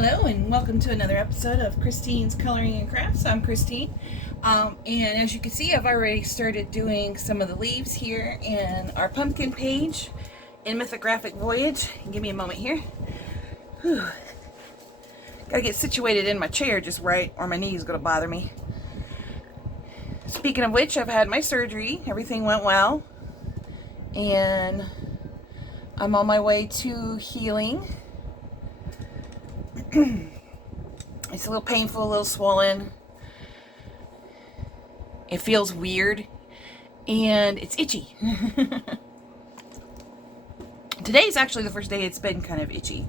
Hello and welcome to another episode of Christine's Coloring and Crafts. I'm Christine, and as you can see, I've already started doing some of the leaves here in our pumpkin page in Mythographic Voyage. Give me a moment here. Whew. Gotta get situated in my chair just right or my knee's gonna bother me. Speaking of which, I've had my surgery. Everything went well and I'm on my way to healing. It's a little painful, a little swollen. It feels weird and it's itchy. Today's actually the first day it's been kind of itchy.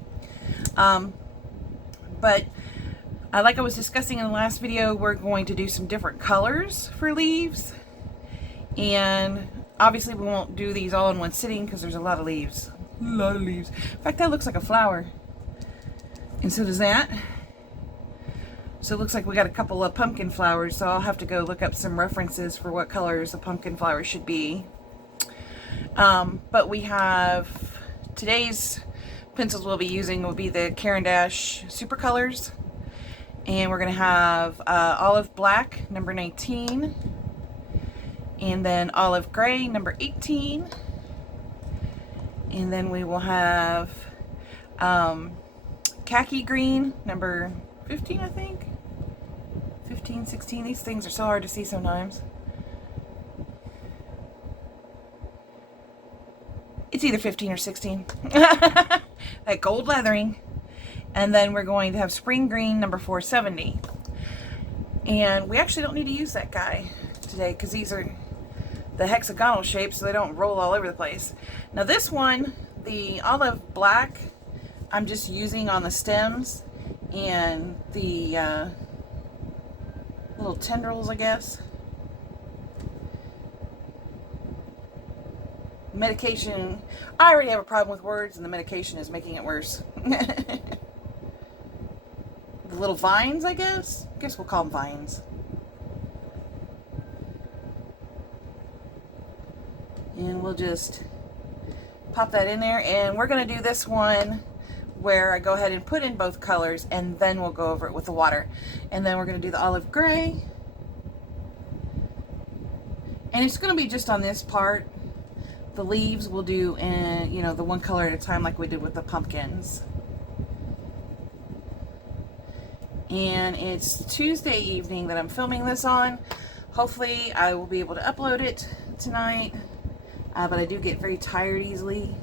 But like I was discussing in the last video, we're going to do some different colors for leaves. And obviously we won't do these all in one sitting because there's a lot of leaves. A lot of leaves. In fact, that looks like a flower. And so does that. So it looks like we got a couple of pumpkin flowers, so I'll have to go look up some references for what colors a pumpkin flower should be. But we have, today's pencils we'll be using will be the Caran d'Ache Super Colors. And we're going to have Olive Black, number 19. And then Olive Gray, number 18. And then we will have Khaki Green, number 15, I think. 15, 16. These things are so hard to see sometimes. It's either 15 or 16. That gold leathering. And then we're going to have Spring Green, number 470. And we actually don't need to use that guy today because these are the hexagonal shape, so they don't roll all over the place. Now this one, the Olive Black, I'm just using on the stems and the little tendrils, I guess. Medication, I already have a problem with words and the medication is making it worse. The little vines, I guess we'll call them vines. And we'll just pop that in there, and we're going to do this one where I go ahead and put in both colors and then we'll go over it with the water. And then we're going to do the olive gray. And it's going to be just on this part. The leaves we'll do in, you know, the one color at a time like we did with the pumpkins. And it's Tuesday evening that I'm filming this on. Hopefully I will be able to upload it tonight. But I do get very tired easily.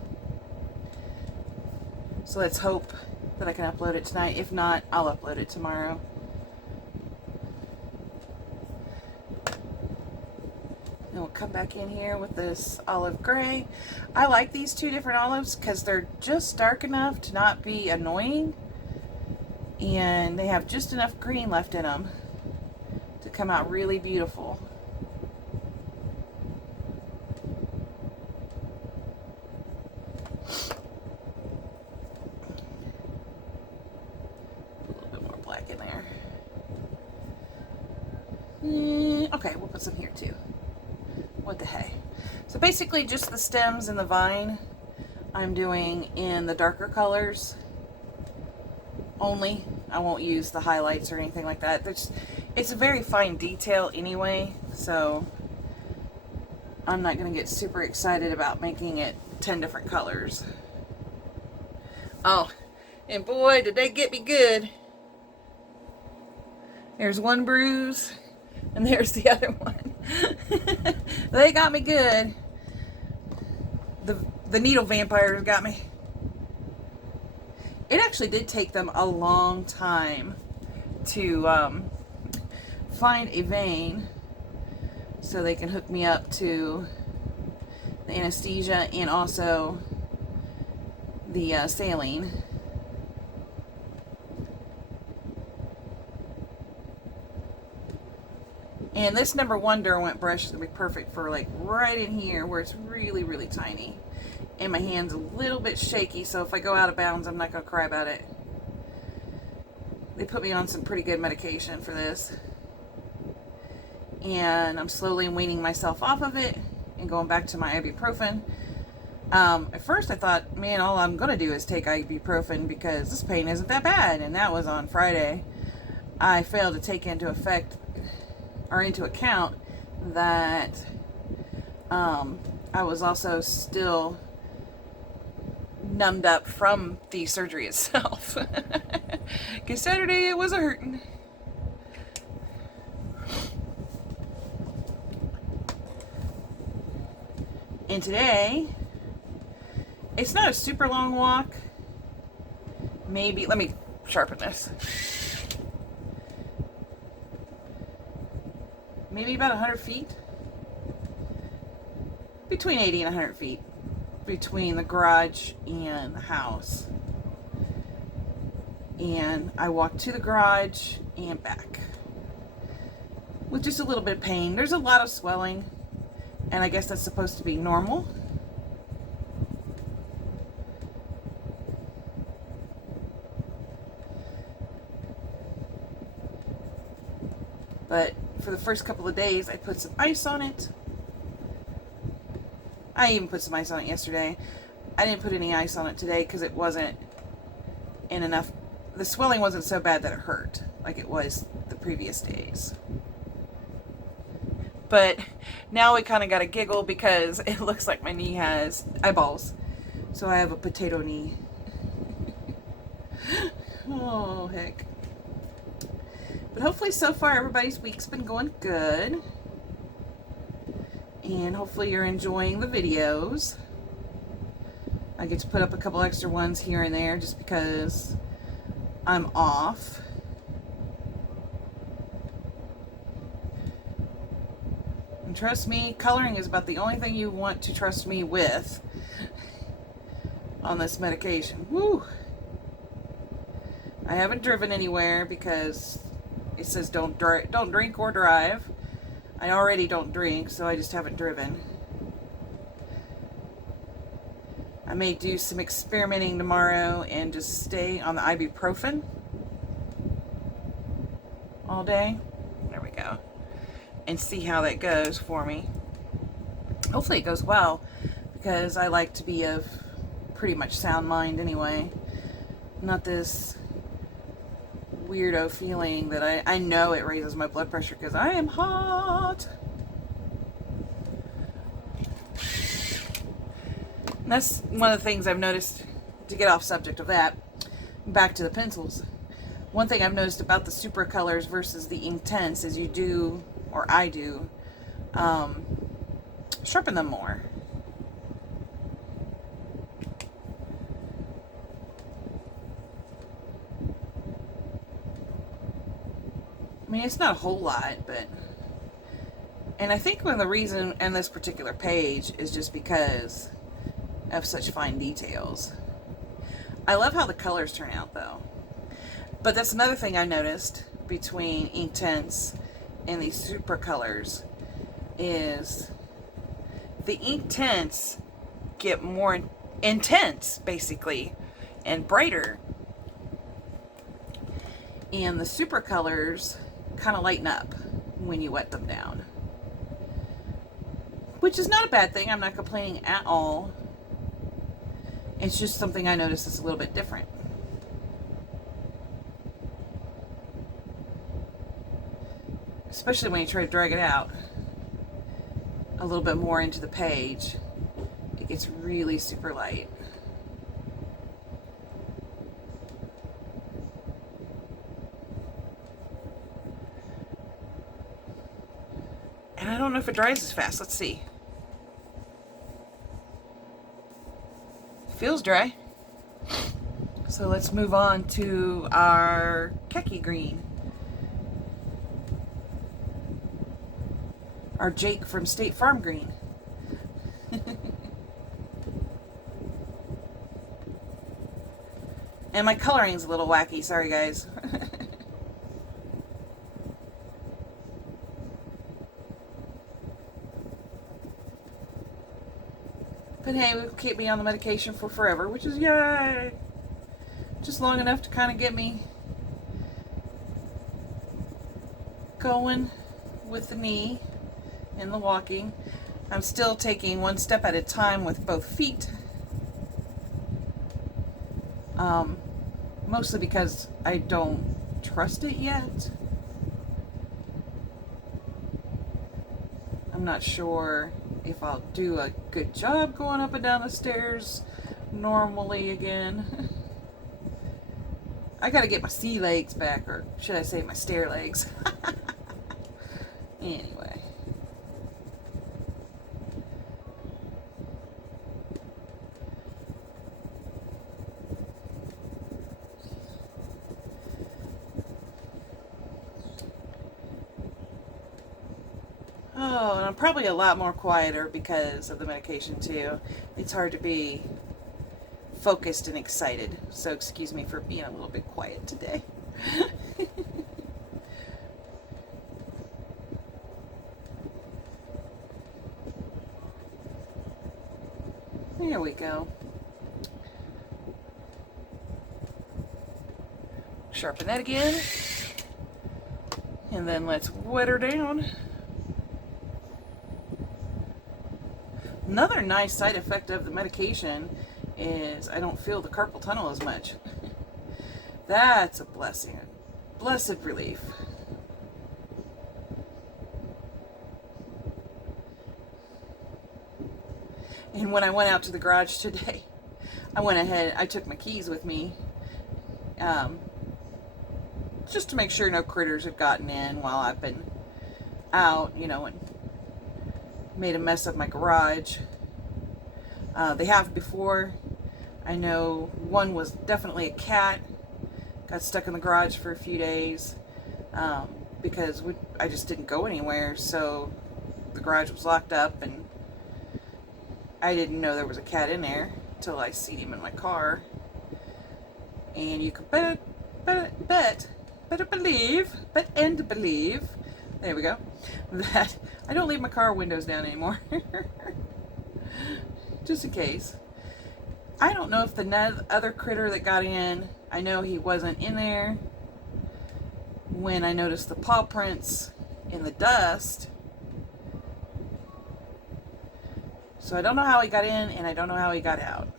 So let's hope that I can upload it tonight. If not, I'll upload it tomorrow. And we'll come back in here with this olive gray. I like these two different olives because they're just dark enough to not be annoying. And they have just enough green left in them to come out really beautiful. Okay, we'll put some here too. What the heck? So basically just the stems and the vine I'm doing in the darker colors only. I won't use the highlights or anything like that. It's a very fine detail anyway, so I'm not going to get super excited about making it 10 different colors. Oh, and boy, did they get me good. There's one bruise. And there's the other one. They got me good. The needle vampires got me. It actually did take them a long time to find a vein so they can hook me up to the anesthesia and also the saline. And this number 1 Derwent brush is going to be perfect for like right in here where it's really, really tiny. And my hand's a little bit shaky, so if I go out of bounds, I'm not going to cry about it. They put me on some pretty good medication for this. And I'm slowly weaning myself off of it and going back to my ibuprofen. At first I thought, man, all I'm going to do is take ibuprofen because this pain isn't that bad. And that was on Friday. I failed to take into account that I was also still numbed up from the surgery itself. Because Saturday it was a hurting. And today, it's not a super long walk. Maybe, let me sharpen this. Maybe about 100 feet. Between 80 and 100 feet. Between the garage and the house. And I walked to the garage and back. With just a little bit of pain. There's a lot of swelling. And I guess that's supposed to be normal. But for the first couple of days, I put some ice on it. I even put some ice on it yesterday. I didn't put any ice on it today because it wasn't in enough. The swelling wasn't so bad that it hurt like it was the previous days. But now we kind of got a giggle because it looks like my knee has eyeballs. So I have a potato knee. Oh, heck. But hopefully so far everybody's week's been going good. And hopefully you're enjoying the videos. I get to put up a couple extra ones here and there just because I'm off. And trust me, coloring is about the only thing you want to trust me with on this medication. Woo! I haven't driven anywhere because it says don't drink or drive. I already don't drink, so I just haven't driven. I may do some experimenting tomorrow and just stay on the ibuprofen all day. There we go. And see how that goes for me. Hopefully it goes well, because I like to be of pretty much sound mind anyway. Not this weirdo feeling that I know it raises my blood pressure because I am hot. And that's one of the things I've noticed, to get off subject of that, back to the pencils. One thing I've noticed about the super colors versus the Inktense is you do, or I do, sharpen them more. I mean, it's not a whole lot, but... And I think one of the reason in this particular page is just because of such fine details. I love how the colors turn out, though. But that's another thing I noticed between Inktense and these super colors is the Inktense get more intense, basically, and brighter. And the super colors kind of lighten up when you wet them down. Which is not a bad thing. I'm not complaining at all. It's just something I noticed is a little bit different. Especially when you try to drag it out a little bit more into the page. It gets really super light. And I don't know if it dries as fast. Let's see. Feels dry. So let's move on to our khaki green. Our Jake from State Farm green. And my coloring's a little wacky. Sorry, guys. But hey, it will keep me on the medication for forever, which is yay! Just long enough to kind of get me going with the knee and the walking. I'm still taking one step at a time with both feet Mostly because I don't trust it yet. I'm not sure if I'll do a good job going up and down the stairs normally again. I gotta get my sea legs back, or should I say my stair legs. Anyway. Oh, and I'm probably a lot more quieter because of the medication too. It's hard to be focused and excited, so excuse me for being a little bit quiet today. There we go. Sharpen that again, and then let's wet her down. Another nice side effect of the medication is I don't feel the carpal tunnel as much. That's a blessing. Blessed relief. And when I went out to the garage today, I went ahead, I took my keys with me, just to make sure no critters have gotten in while I've been out, you know, and made a mess of my garage. They have before. I know one was definitely a cat. Got stuck in the garage for a few days because I just didn't go anywhere, so the garage was locked up, and I didn't know there was a cat in there until I seen him in my car. And you could bet and believe, there we go, that I don't leave my car windows down anymore. Just in case. I don't know if the other critter that got in, I know he wasn't in there when I noticed the paw prints in the dust. So I don't know how he got in, and I don't know how he got out.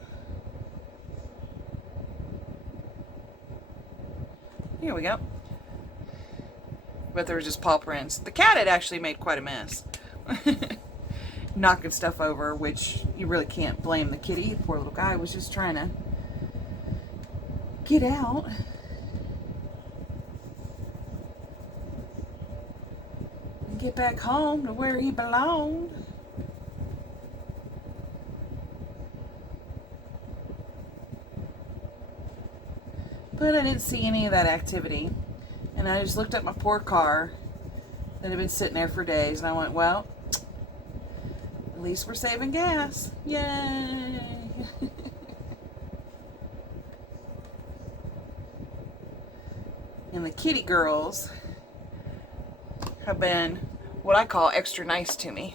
Here we go. But there was just paw prints. The cat had actually made quite a mess. Knocking stuff over, which you really can't blame the kitty. The poor little guy was just trying to get out. And get back home to where he belonged. But I didn't see any of that activity. And I just looked at my poor car that had been sitting there for days, and I went, well, at least we're saving gas. Yay! And the kitty girls have been what I call extra nice to me.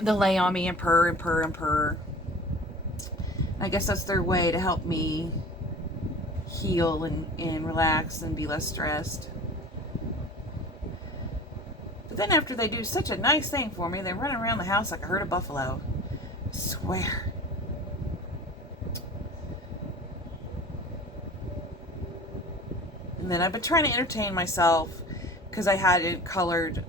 They'll lay on me and purr and purr and purr. I guess that's their way to help me heal and relax and be less stressed. But then after they do such a nice thing for me, they run around the house like a herd of buffalo. I swear. And then I've been trying to entertain myself because I hadn't colored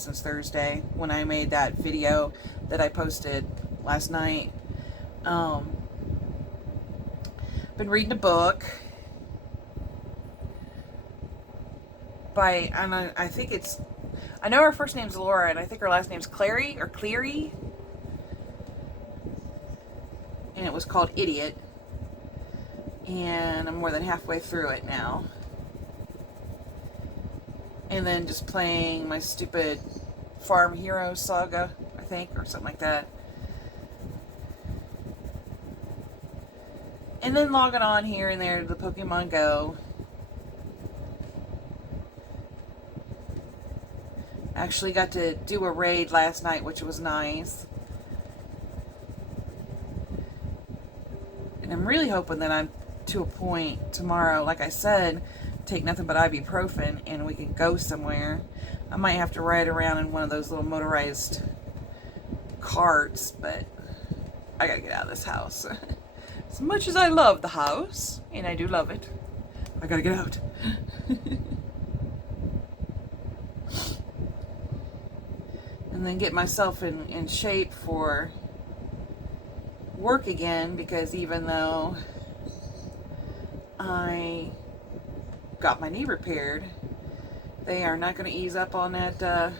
since Thursday when I made that video that I posted last night. Been reading a book by, and I think it's, I know her first name's Laura, and I think her last name's Clary or Cleary, and it was called Idiot, and I'm more than halfway through it now. And then just playing my stupid Farm Hero Saga, I think, or something like that. And then logging on here and there to the Pokemon Go. Actually got to do a raid last night, which was nice. And I'm really hoping that I'm to a point tomorrow, like I said, take nothing but ibuprofen and we can go somewhere. I might have to ride around in one of those little motorized carts, but I gotta get out of this house. As much as I love the house, and I do love it, I gotta get out. And then get myself in shape for work again, because even though I got my knee repaired, they are not going to ease up on that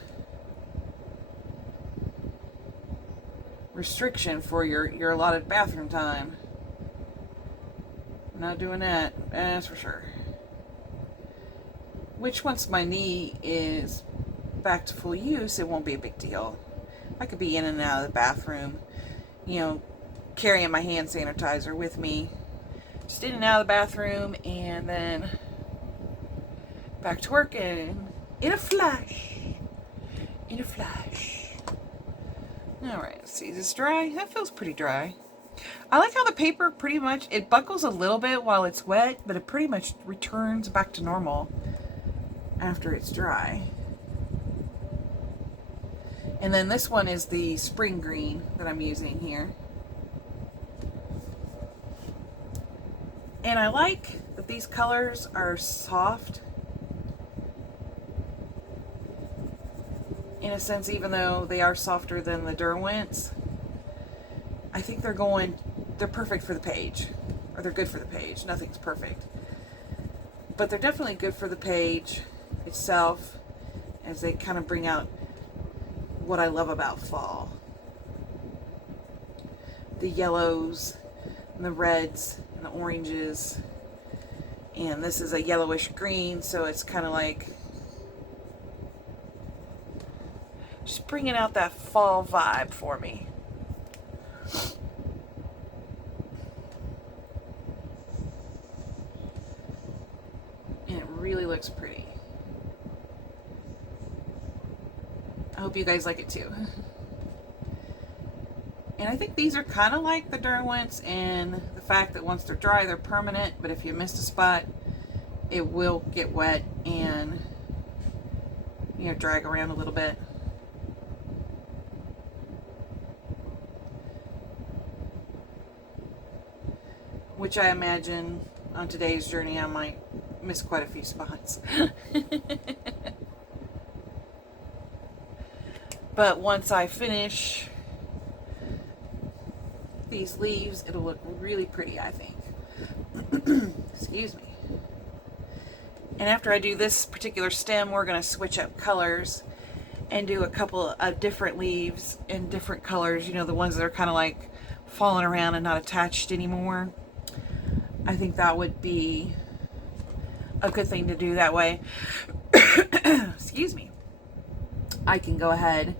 restriction for your allotted bathroom time. I'm not doing that, that's for sure. Which, once my knee is back to full use, it won't be a big deal. I could be in and out of the bathroom, you know, carrying my hand sanitizer with me, just in and out of the bathroom, and then back to work in a flash. In a flash. Alright, let's see, is this dry? That feels pretty dry. I like how the paper pretty much, it buckles a little bit while it's wet, but it pretty much returns back to normal after it's dry. And then this one is the spring green that I'm using here. And I like that these colors are soft. In a sense, even though they are softer than the Derwents, I think they're perfect for the page. Or they're good for the page. Nothing's perfect. But they're definitely good for the page itself, as they kind of bring out what I love about fall. The yellows, and the reds, and the oranges. And this is a yellowish green, so it's kind of like just bringing out that fall vibe for me. And it really looks pretty. I hope you guys like it too. And I think these are kind of like the Derwents in the fact that once they're dry, they're permanent, but if you missed a spot, it will get wet and, you know, drag around a little bit. Which I imagine on today's journey I might miss quite a few spots. But once I finish these leaves, it'll look really pretty, I think. Excuse me. And after I do this particular stem, we're going to switch up colors and do a couple of different leaves in different colors. You know, the ones that are kind of like falling around and not attached anymore. I think that would be a good thing to do that way. Excuse me. I can go ahead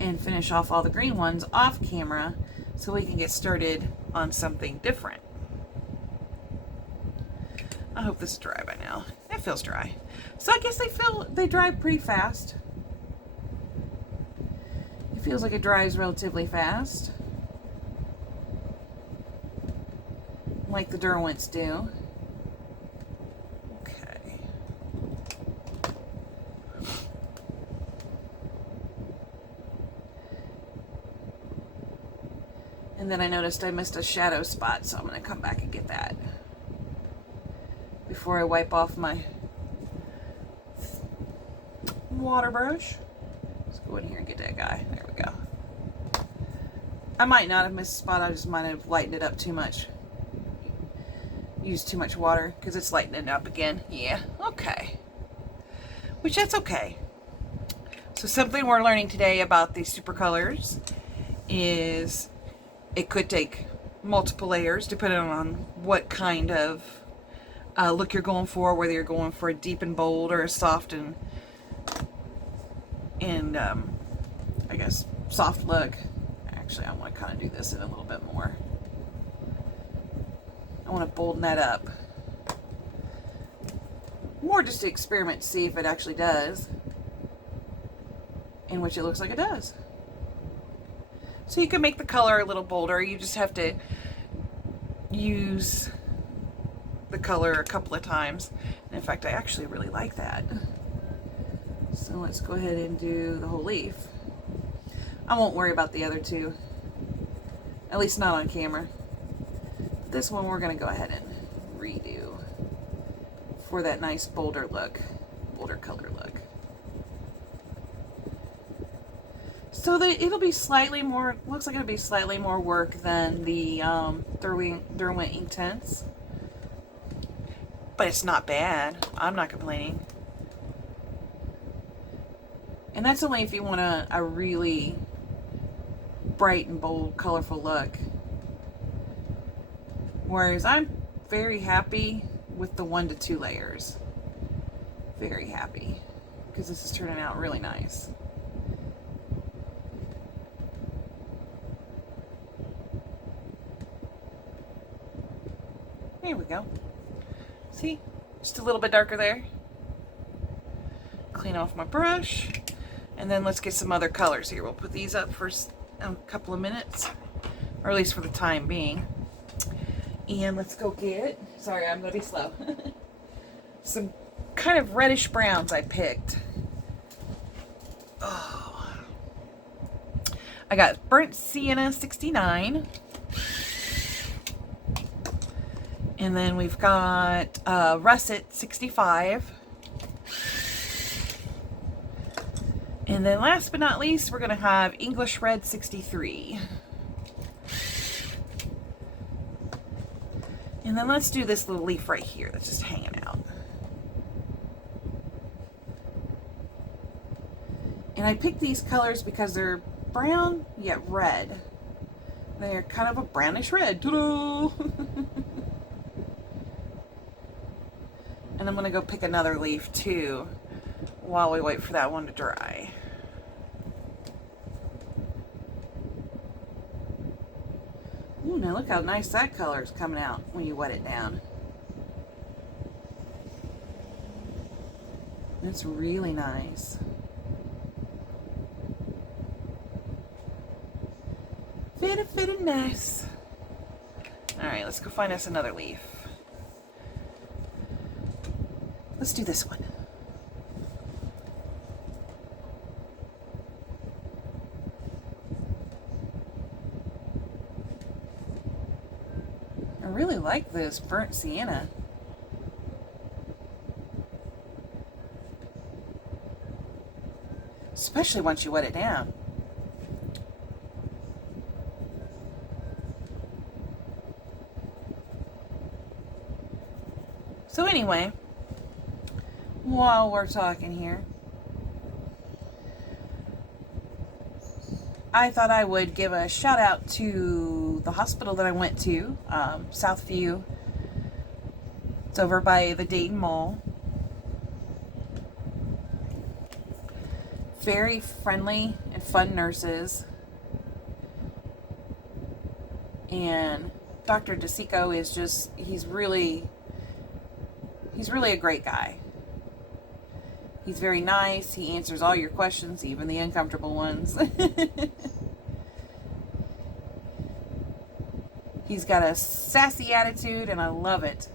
and finish off all the green ones off camera so we can get started on something different. I hope this is dry by now. It feels dry. So I guess they dry pretty fast. It feels like it dries relatively fast, like the Derwents do. Okay. And then I noticed I missed a shadow spot, so I'm going to come back and get that before I wipe off my water brush. Let's go in here and get that guy. There we go. I might not have missed a spot, I just might have lightened it up too much. Used too much water, because it's lightening up again. Yeah, okay. Which, that's okay. So something we're learning today about these super colors is it could take multiple layers depending on what kind of look you're going for, whether you're going for a deep and bold or a soft and I guess soft look. Actually, I want to kind of do this in a little bit more. I want to bolden that up. More just to experiment to see if it actually does. In which it looks like it does. So you can make the color a little bolder. You just have to use the color a couple of times. And in fact, I actually really like that. So let's go ahead and do the whole leaf. I won't worry about the other two. At least not on camera. This one we're going to go ahead and redo for that nice bolder look, bolder color look. So it'll be slightly more, looks like it'll be slightly more work than the Derwent Intense. But it's not bad. I'm not complaining. And that's only if you want a really bright and bold, colorful look. Whereas I'm very happy with the 1 to 2 layers. Very happy. Because this is turning out really nice. There we go. See? Just a little bit darker there. Clean off my brush. And then let's get some other colors here. We'll put these up for a couple of minutes. Or at least for the time being. And let's go get, sorry, I'm going to be slow. Some kind of reddish browns I picked. Oh. I got Burnt Sienna 69. And then we've got Russet 65. And then last but not least, we're going to have English Red 63. And then let's do this little leaf right here that's just hanging out. And I picked these colors because they're brown yet red. They're kind of a brownish red. Ta-da! And I'm going to go pick another leaf too while we wait for that one to dry. Ooh, now look how nice that color is coming out when you wet it down. That's really nice. Very nice. Alright, let's go find us another leaf. Let's do this one. I really like this Burnt Sienna. Especially once you wet it down. So anyway, while we're talking here, I thought I would give a shout out to the hospital that I went to, Southview. It's over by the Dayton Mall. Very friendly and fun nurses. And Dr. DeSico is just, he's really a great guy. He's very nice. He answers all your questions, even the uncomfortable ones. He's got a sassy attitude, and I love it.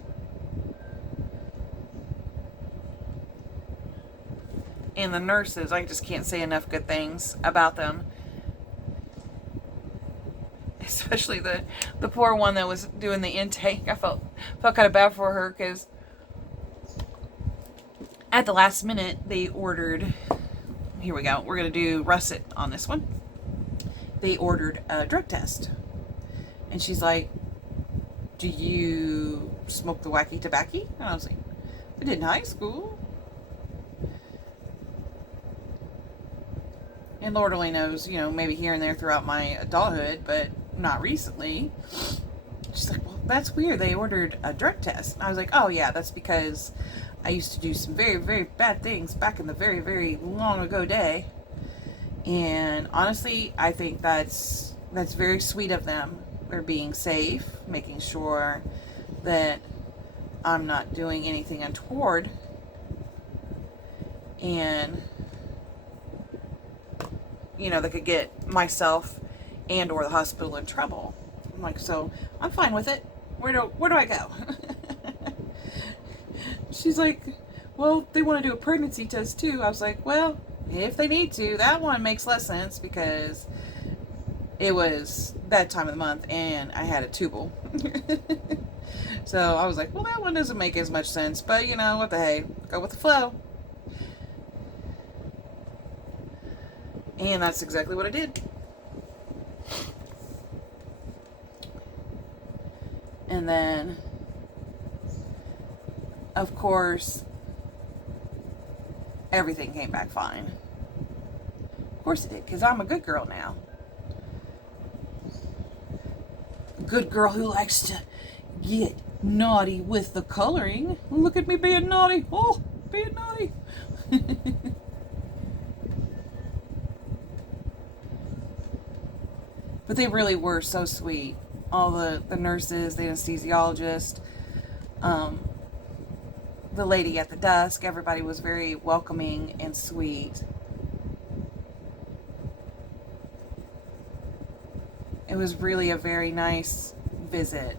And the nurses, I just can't say enough good things about them. Especially the poor one that was doing the intake. I felt kind of bad for her because at the last minute, they ordered, here we go, we're going to do Russet on this one. They ordered a drug test. And she's like, do you smoke the wacky tobacco? And I was like, I did in high school. And Lord only knows, you know, maybe here and there throughout my adulthood, but not recently. She's like, well, that's weird. They ordered a drug test. And I was like, oh yeah, that's because I used to do some very, very bad things back in the very, very long ago day. And honestly, I think that's very sweet of them. They're being safe, making sure that I'm not doing anything untoward. And, you know, that could get myself and or the hospital in trouble. I'm like, so I'm fine with it. Where do I go? She's like, well, they want to do a pregnancy test too. I was like, well, if they need to. That one makes less sense because it was that time of the month and I had a tubal. So I was like, well, that one doesn't make as much sense, but you know, what the hey, go with the flow. And that's exactly what I did. And then, of course, everything came back fine. Of course it did, because I'm a good girl now. A good girl who likes to get naughty with the coloring. Look at me being naughty. Oh, being naughty. But they really were so sweet. All the nurses, the anesthesiologist, the lady at the desk, everybody was very welcoming and sweet. It was really a very nice visit.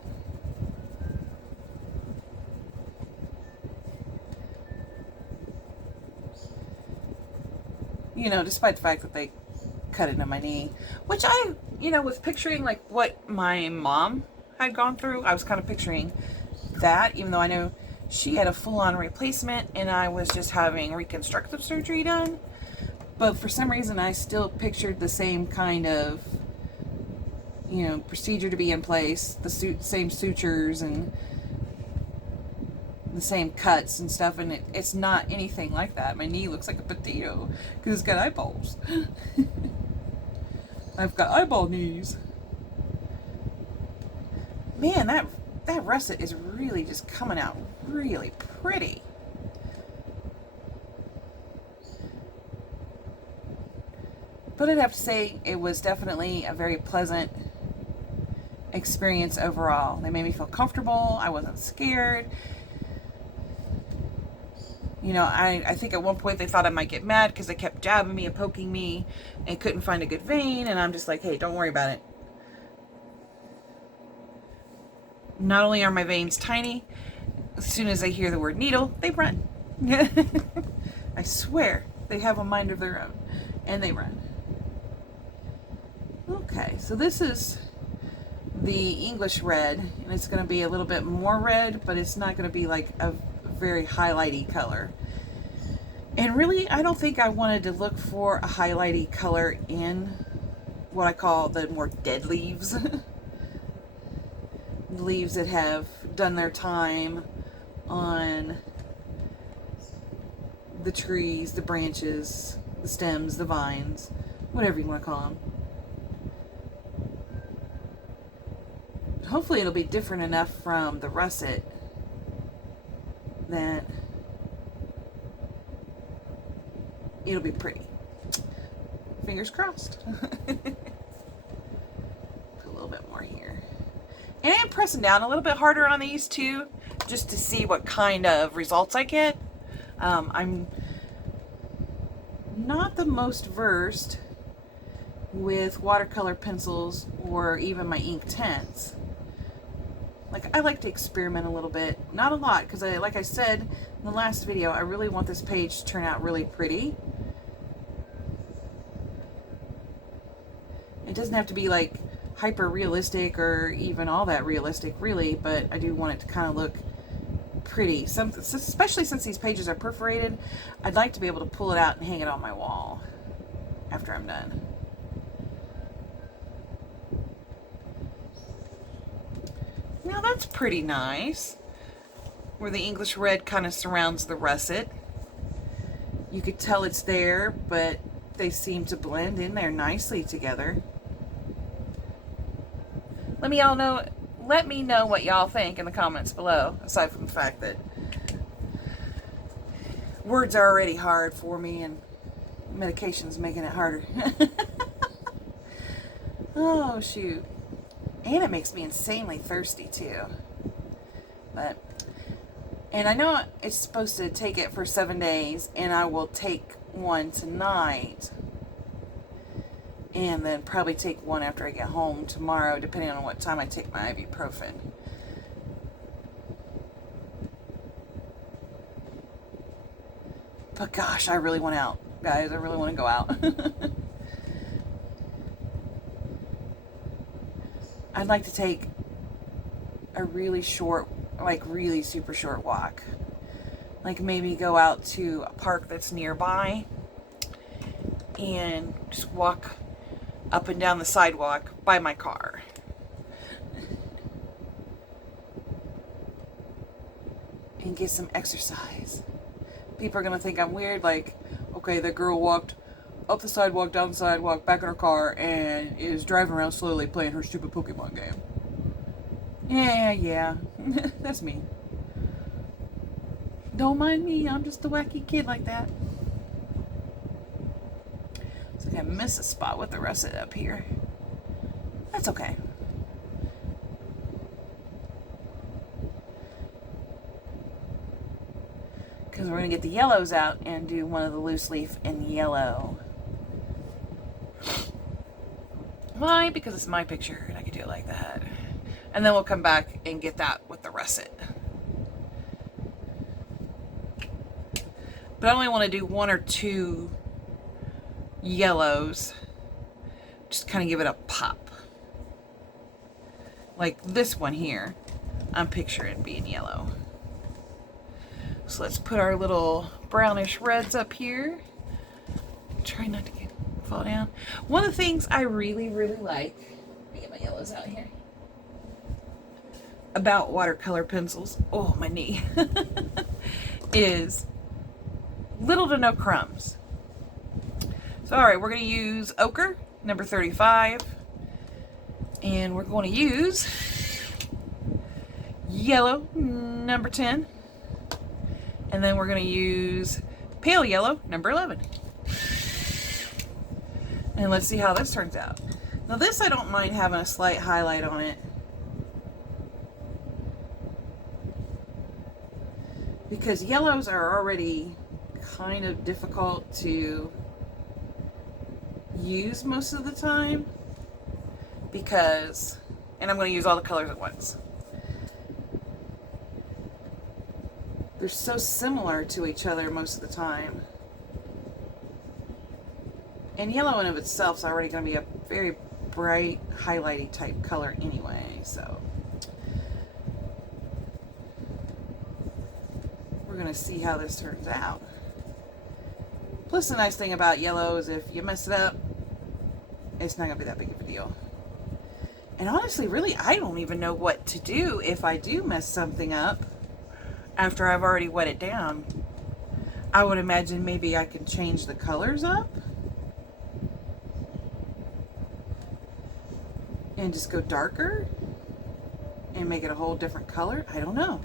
You know, despite the fact that they cut into my knee, which I, you know, was picturing like what my mom had gone through. I was kind of picturing that, even though I know she had a full-on replacement and I was just having reconstructive surgery done. But for some reason, I still pictured the same kind of, you know, procedure to be in place, the same sutures and the same cuts and stuff, and it's not anything like that. My knee looks like a potato because it's got eyeballs. I've got eyeball knees. Man, that russet is really just coming out really pretty. But I'd have to say it was definitely a very pleasant experience overall. They made me feel comfortable. I wasn't scared. You know, I think at one point they thought I might get mad because they kept jabbing me and poking me and couldn't find a good vein. And I'm just like, hey, don't worry about it. Not only are my veins tiny, as soon as they hear the word needle, they run. I swear, they have a mind of their own. And they run. Okay, so this is the English red. And it's going to be a little bit more red, but it's not going to be like a very highlighty color. And really, I don't think I wanted to look for a highlighty color in what I call the more dead leaves. Leaves that have done their time on the trees, the branches, the stems, the vines, whatever you want to call them. Hopefully it'll be different enough from the russet that it'll be pretty. Fingers crossed. Put a little bit more here. And I'm pressing down a little bit harder on these too, just to see what kind of results I get. I'm not the most versed with watercolor pencils or even my ink tints. Like, I like to experiment a little bit. Not a lot, because like I said in the last video, I really want this page to turn out really pretty. It doesn't have to be like hyper realistic or even all that realistic really, but I do want it to kind of look pretty. Especially since these pages are perforated, I'd like to be able to pull it out and hang it on my wall after I'm done. Now that's pretty nice, where the English red kind of surrounds the russet. You could tell it's there, but they seem to blend in there nicely together. Let me know what y'all think in the comments below, aside from the fact that words are already hard for me and medication's making it harder. Oh shoot. And it makes me insanely thirsty too. And I know it's supposed to take it for 7 days, and I will take one tonight. And then probably take one after I get home tomorrow, depending on what time I take my ibuprofen. But gosh, I really want out, guys. I really want to go out. I'd like to take a really short, like really super short walk. Like maybe go out to a park that's nearby and just walk up and down the sidewalk by my car. And get some exercise. People are going to think I'm weird, like, okay, the girl walked up the sidewalk, down the sidewalk, back in her car, and is driving around slowly playing her stupid Pokemon game. Yeah. That's me. Don't mind me, I'm just a wacky kid like that. So I miss a spot with the rest of it up here. That's okay. Because we're going to get the yellows out and do one of the loose leaf in yellow. Why? Because it's my picture and I can do it like that. And then we'll come back and get that with the russet. But I only want to do 1 or 2 yellows. Just kind of give it a pop. Like this one here, I'm picturing being yellow. So let's put our little brownish reds up here. Try not to fall down. One of the things I really, really like, let me get my yellows out here, about watercolor pencils, oh my knee, is little to no crumbs. So alright, we're going to use ochre, number 35, and we're going to use yellow, number 10, and then we're going to use pale yellow, number 11. And let's see how this turns out. Now this, I don't mind having a slight highlight on it, because yellows are already kind of difficult to use most of the time, because, and I'm going to use all the colors at once, they're so similar to each other most of the time. And yellow in of itself is already going to be a very bright, highlighty type color anyway, so we're going to see how this turns out. Plus the nice thing about yellow is if you mess it up, it's not going to be that big of a deal. And honestly, really, I don't even know what to do if I do mess something up after I've already wet it down. I would imagine maybe I can change the colors up and just go darker and make it a whole different color. I don't know.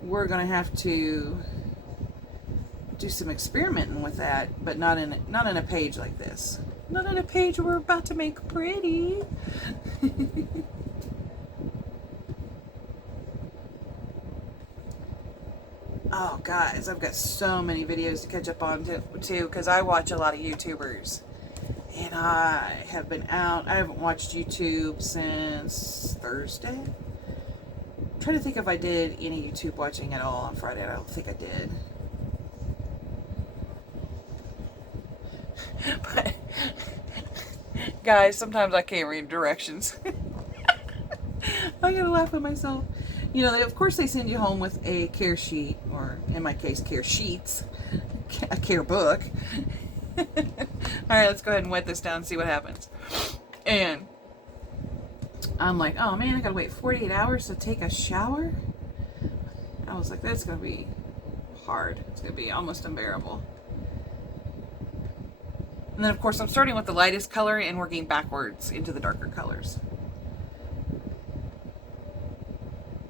We're going to have to do some experimenting with that, but not in a page like this. Not in a page we're about to make pretty. Oh guys, I've got so many videos to catch up on too, because I watch a lot of YouTubers. And I have been out. I haven't watched YouTube since Thursday. I'm trying to think if I did any YouTube watching at all on Friday. I don't think I did. But guys, sometimes I can't read directions. I gotta laugh at myself. You know, of course they send you home with a care sheet, or in my case, care sheets, a care book. Alright, let's go ahead and wet this down and see what happens. And I'm like, oh man, I gotta wait 48 hours to take a shower? I was like, that's gonna be hard. It's gonna be almost unbearable. And then of course I'm starting with the lightest color and working backwards into the darker colors.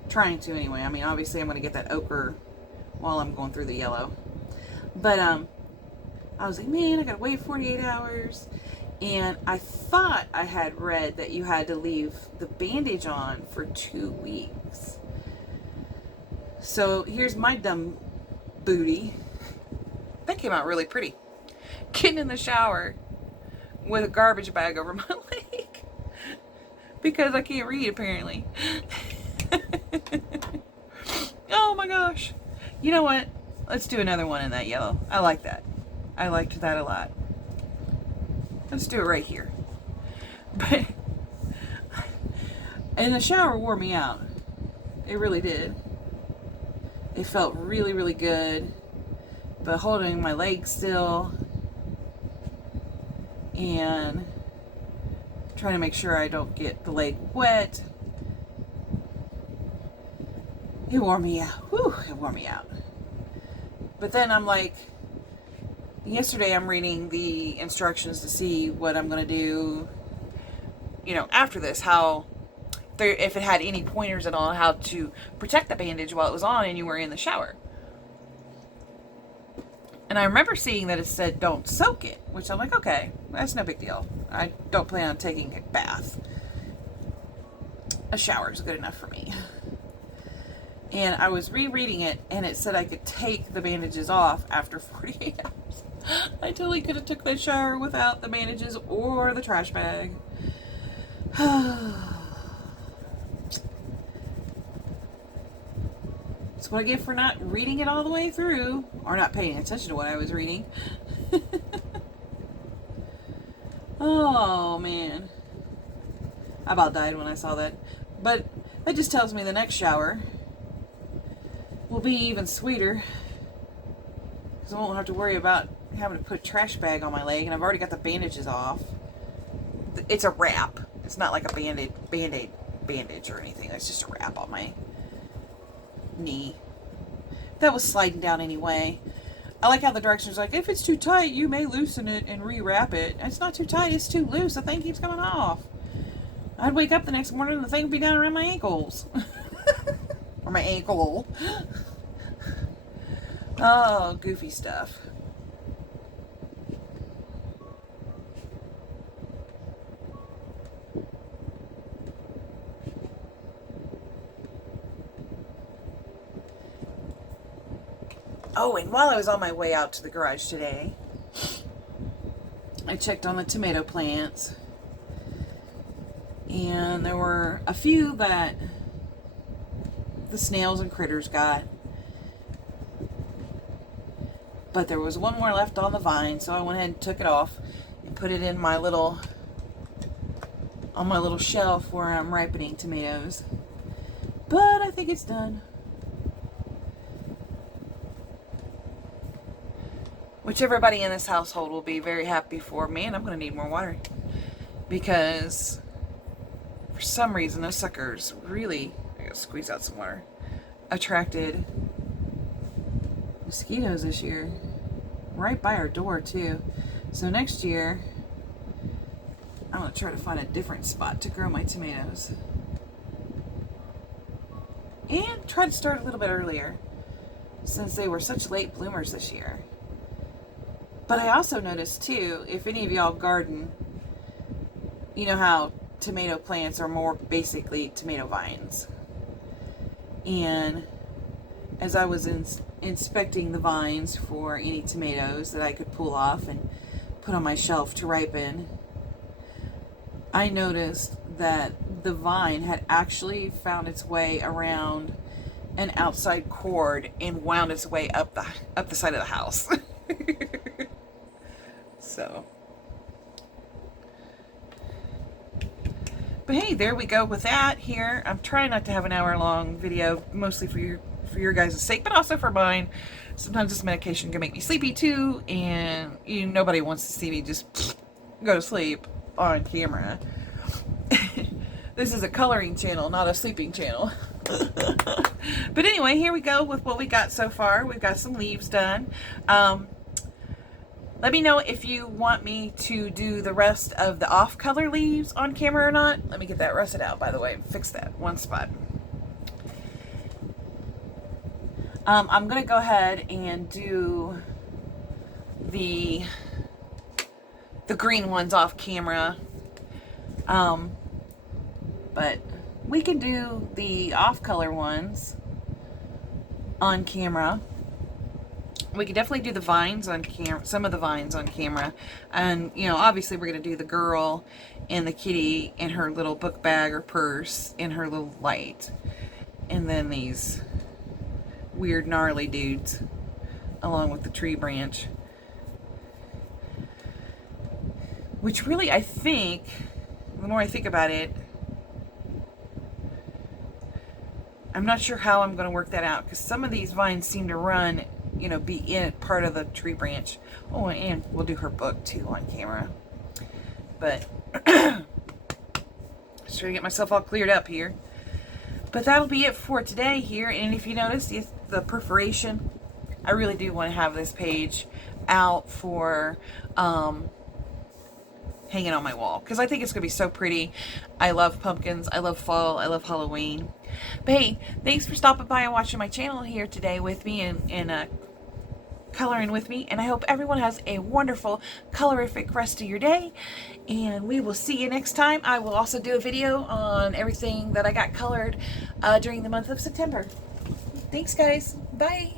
Trying to anyway. I mean, obviously I'm going to get that ochre while I'm going through the yellow. But I was like, man, I got to wait 48 hours. And I thought I had read that you had to leave the bandage on for 2 weeks. So here's my dumb booty. That came out really pretty. Getting in the shower with a garbage bag over my leg. Because I can't read, apparently. Oh my gosh. You know what? Let's do another one in that yellow. I like that. I liked that a lot. Let's do it right here. But And the shower wore me out. It really did. It felt really, really good. But holding my leg still and trying to make sure I don't get the leg wet, it wore me out. Whew, it wore me out. But then I'm like, yesterday I'm reading the instructions to see what I'm going to do, you know, after this, how there, if it had any pointers at all, how to protect the bandage while it was on and you were in the shower. And I remember seeing that it said don't soak it, which I'm like, okay, that's no big deal. I don't plan on taking a bath. A shower is good enough for me. And I was rereading it, and it said I could take the bandages off after 48 hours. I totally could have took that shower without the bandages or the trash bag. That's what I get for not reading it all the way through, or not paying attention to what I was reading. Oh, man. I about died when I saw that. But that just tells me the next shower will be even sweeter, because I won't have to worry about having to put a trash bag on my leg, and I've already got the bandages off. It's a wrap. It's not like a band-aid bandage or anything. It's just a wrap on my knee. That was sliding down anyway. I like how the directions like, if it's too tight, you may loosen it and rewrap it. It's not too tight, it's too loose. The thing keeps coming off. I'd wake up the next morning and the thing would be down around my ankles. Or my ankle. Oh, goofy stuff. Oh, and while I was on my way out to the garage today, I checked on the tomato plants. And there were a few that the snails and critters got. But there was one more left on the vine, so I went ahead and took it off and put it in my little, on my little shelf where I'm ripening tomatoes. But I think it's done. Which everybody in this household will be very happy for. Man, I'm going to need more water. Because for some reason, those suckers really, I gotta squeeze out some water, attracted mosquitoes this year. Right by our door, too. So next year, I'm going to try to find a different spot to grow my tomatoes. And try to start a little bit earlier, since they were such late bloomers this year. But I also noticed too, if any of y'all garden, you know how tomato plants are more basically tomato vines. And as I was inspecting the vines for any tomatoes that I could pull off and put on my shelf to ripen, I noticed that the vine had actually found its way around an outside cord and wound its way up the side of the house. So, but hey, there we go with that here. I'm trying not to have an hour-long video, mostly for your guys' sake, but also for mine. Sometimes this medication can make me sleepy too, and nobody wants to see me just go to sleep on camera. This is a coloring channel, not a sleeping channel. But anyway, here we go with what we got so far. We've got some leaves done. Let me know if you want me to do the rest of the off-color leaves on camera or not. Let me get that rusted out, by the way. Fix that one spot. I'm going to go ahead and do the green ones off camera. But we can do the off-color ones on camera. We could definitely do the vines on camera, some of the vines on camera. And, obviously we're going to do the girl and the kitty in her little book bag or purse in her little light. And then these weird gnarly dudes along with the tree branch. Which really, I think, the more I think about it, I'm not sure how I'm going to work that out because some of these vines seem to run, you know, be in part of the tree branch. Oh, and we'll do her book too on camera. But just trying to get myself all cleared up here. But that'll be it for today here. And if you notice the perforation, I really do want to have this page out for hanging on my wall because I think it's going to be so pretty. I love pumpkins. I love fall. I love Halloween. But hey, thanks for stopping by and watching my channel here today with me and coloring with me. And I hope everyone has a wonderful, colorific rest of your day. And we will see you next time. I will also do a video on everything that I got colored during the month of September. Thanks, guys. Bye.